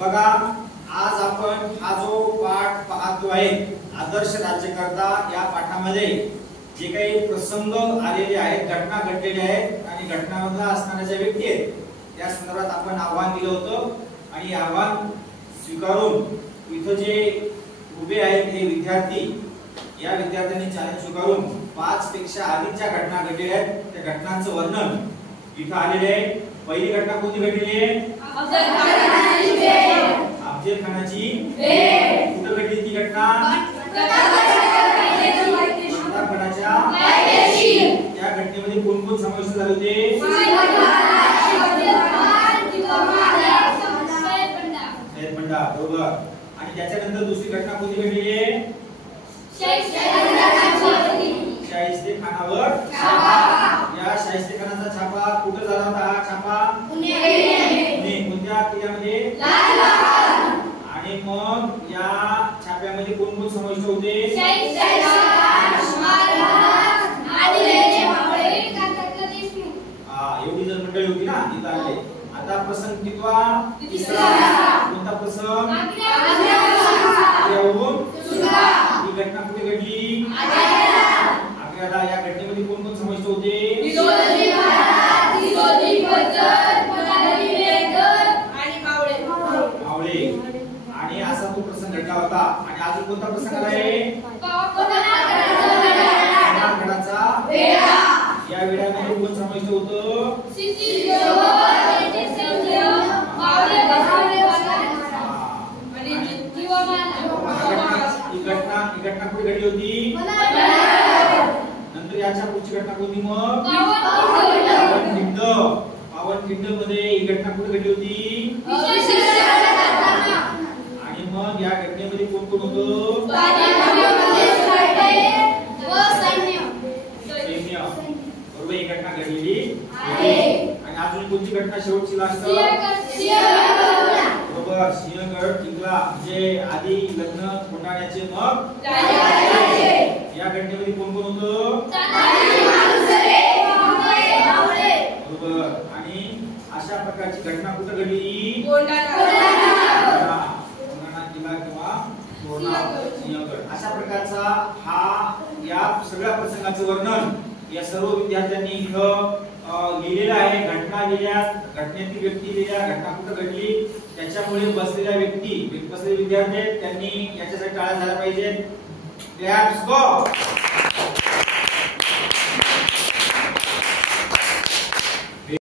बघा आज आपण हा जो पाठ पाहतो आहे आदर्श राज्यकर्ता या पाठामध्ये जे काही प्रसंग आलेले आहेत, घटना घडलेल्या आहेत आणि घटनांमधला असणाऱ्या ज्या व्यक्ती आहेत त्या संदर्भात आपण आव्हान दिलं होतं आणि आव्हान स्वीकारून इथं जे उभे आहेत हे विद्यार्थी, या विद्यार्थ्यांनी चॅलेंज स्वीकारून 5 पेक्षा अधिकच्या घटना घडलेल्या आहेत त्या घटनांचं वर्णन इथं आलेले आहे। पहिली घटना कोणती घडलेली आहे? अफजल खानाची भेट। कुठे घडली ती घटना? प्रतापगडाच्या पायथ्याशी। त्या घटनेमध्ये कोण कोण समाविष्ट झाले होते? सैयद बंडा, बरोबर। आणि त्याच्यानंतर दुसरी घटना कोणती घडली आहे? शाहिस्ते खानावर छापा। या शाहिस्ते खानाचा छापा कुठे झाला होता? हा छापा पुणे कोणत्या किल्ल्यामध्ये? लालबाग। आणि मग या छाप्यामध्ये कोण कोण समाविष्ट होते? एवढी जर मंडळी होती ना इथं आले। आता प्रसंग कितवा? तिसरा। कोणता प्रसंग? ही घटना कुठे घडली? आग्र्याला। या घटनेमध्ये कोण कोण समाविष्ट होते? मावळे। आणि असा तो प्रसंग घडला होता। आणि अजून कोणता प्रसंग आहे? पवारगडाचा वेढा। या वेढ्यामध्ये कोण समाविष्ट होतं? ही घटना कुठे घडली होती? नंतर याच्या पुढची घटना कोणती? मग पावनखिंड। पावनखिंड मध्ये ही घटना कुठे घडली होती? आणि मग या घटनेमध्ये कोण कोण होतं? सैन्य, बरोबर। ही घटना घडलेली आहे। आणि अजून कोणती घटना शेवटची लास्ट? बरोबर, सिंहगड किल्ला। म्हणजे आधी लग्न कोंडाण्याचे मग या घटनेमध्ये कोण कोण होतं? बरोबर। आणि अशा प्रकारची घटना कुठे घडली? कोंढाणा किल्ला किंवा सिंहगड। अशा प्रकारचा हा या सगळ्या प्रसंगाचं वर्णन या सर्व विद्यार्थ्यांनी इथं लिहिलेलं आहे। घटना लिहिल्या, घटनेतील व्यक्ती लिहिल्या, घटना कुठे घडली, त्याच्यामुळे बसलेल्या व्यक्ती, बसलेले विद्यार्थी त्यांनी याच्यासाठी टाळ्या झाल्या पाहिजेत।